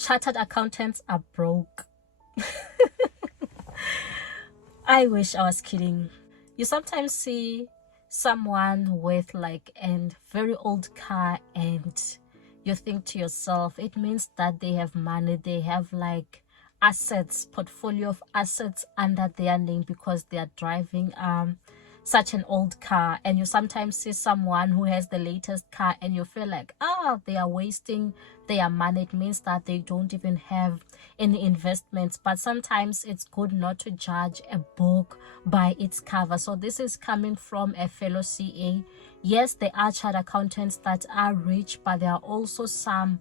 chartered accountants are broke. I wish I was kidding. You sometimes see someone with like a very old car and you think to yourself, it means that they have money, they have like assets, portfolio of assets under their name because they are driving such an old car. And you sometimes see someone who has the latest car and you feel like, they are wasting their money. It means that they don't even have any investments. But sometimes it's good not to judge a book by its cover. So this is coming from a fellow CA. Yes, there are chartered accountants that are rich, but there are also some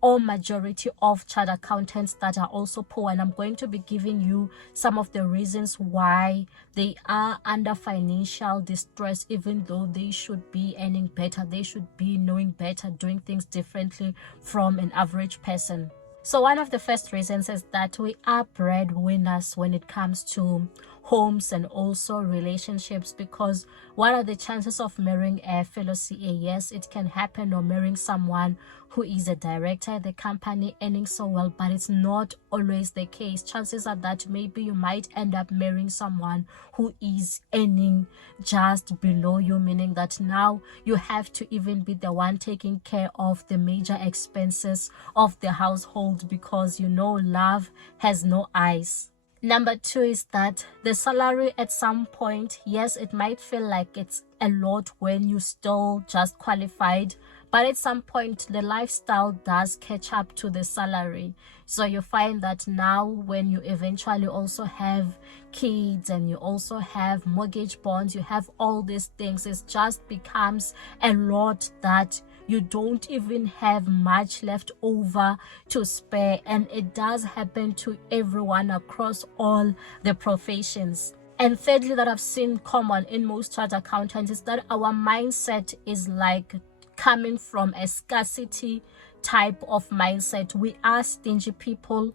or majority of chartered accountants that are also poor, and I'm going to be giving you some of the reasons why they are under financial distress, even though they should be earning better, they should be knowing better, doing things differently from an average person. So one of the first reasons is that we are breadwinners when it comes to homes and also relationships, because what are the chances of marrying a fellow CA? Yes, it can happen, or marrying someone who is a director at the company earning so well, but it's not always the case. Chances are that maybe you might end up marrying someone who is earning just below you, meaning that now you have to even be the one taking care of the major expenses of the household, because you know love has no eyes. Number two is that the salary at some point, yes, it might feel like it's a lot when you still just qualified, but at some point the lifestyle does catch up to the salary. So you find that now when you eventually also have kids and you also have mortgage bonds, you have all these things, it just becomes a lot that you don't even have much left over to spare. And it does happen to everyone across all the professions. And thirdly, that I've seen common in most chartered accountants is that our mindset is like coming from a scarcity type of mindset. We are stingy people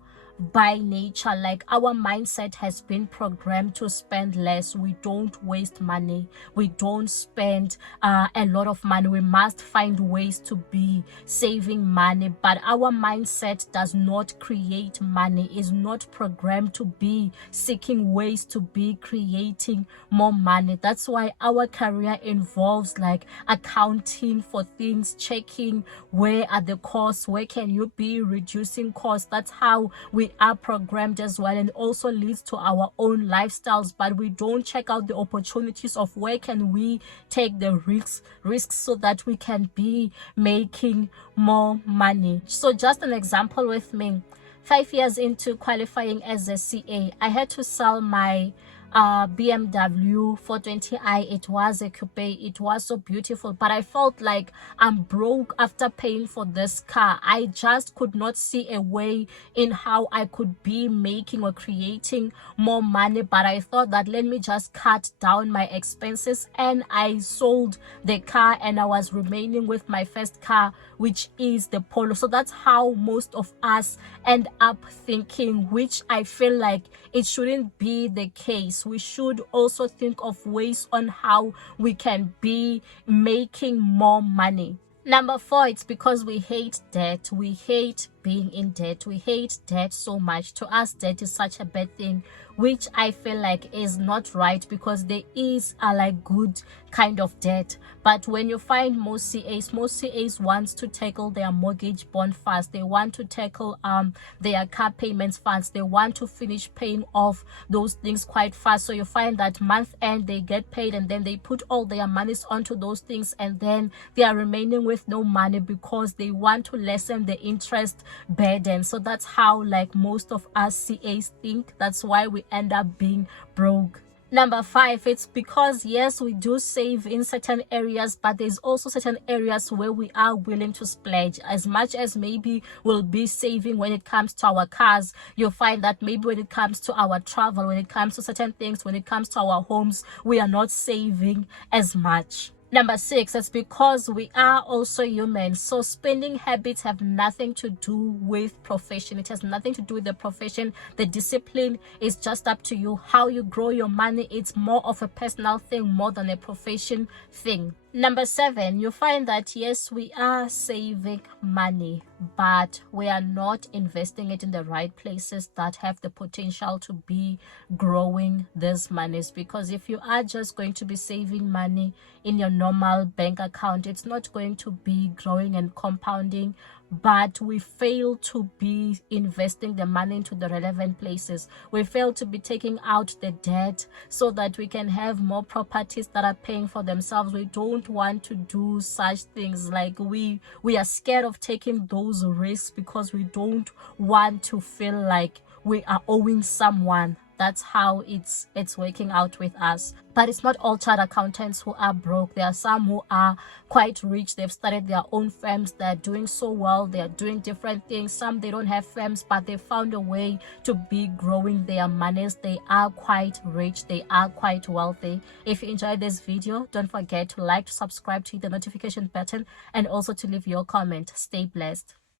by nature. Like, our mindset has been programmed to spend less. We don't waste money, we don't spend a lot of money. We must find ways to be saving money, but our mindset does not create money, is not programmed to be seeking ways to be creating more money. That's why our career involves like accounting for things, checking where are the costs, where can you be reducing costs. That's how we are programmed as well, and also leads to our own lifestyles, but we don't check out the opportunities of where can we take the risks so that we can be making more money. So just an example with me, 5 years into qualifying as a CA, I had to sell my BMW 420i. It was a coupe, it was so beautiful, but I felt like I'm broke after paying for this car. I just could not see a way in how I could be making or creating more money, but I thought that let me just cut down my expenses, and I sold the car and I was remaining with my first car, which is the Polo. So that's how most of us end up thinking, which I feel like it shouldn't be the case. We should also think of ways on how we can be making more money. Number 4, it's because we hate debt. We hate being in debt. We hate debt so much. To us, debt is such a bad thing, which I feel like is not right, because there is a like good kind of debt. But when you find most CAs want to tackle their mortgage bond fast. They want to tackle their car payments fast. They want to finish paying off those things quite fast. So you find that month end they get paid, and then they put all their monies onto those things, and then they are remaining with no money because they want to lessen the interest burden. So that's how like most of us CAs think. That's why we end up being broke. Number 5, it's because yes, we do save in certain areas, but there's also certain areas where we are willing to splurge. As much as maybe we'll be saving when it comes to our cars, you'll find that maybe when it comes to our travel, when it comes to certain things, when it comes to our homes, we are not saving as much. Number 6, it's because we are also human. So spending habits have nothing to do with profession. It has nothing to do with the profession. The discipline is just up to you. How you grow your money, it's more of a personal thing more than a profession thing. Number 7, you find that yes, we are saving money, but we are not investing it in the right places that have the potential to be growing these monies. Because if you are just going to be saving money in your normal bank account, it's not going to be growing and compounding, but we fail to be investing the money into the relevant places. We fail to be taking out the debt so that we can have more properties that are paying for themselves. We don't want to do such things. Like we are scared of taking those risks because we don't want to feel like we are owing someone. That's how it's working out with us. But it's not all chartered accountants who are broke. There are some who are quite rich. They've started their own firms. They're doing so well. They're doing different things. Some, they don't have firms, but they found a way to be growing their monies. They are quite rich. They are quite wealthy. If you enjoyed this video, don't forget to like, to subscribe, to hit the notification button, and also to leave your comment. Stay blessed.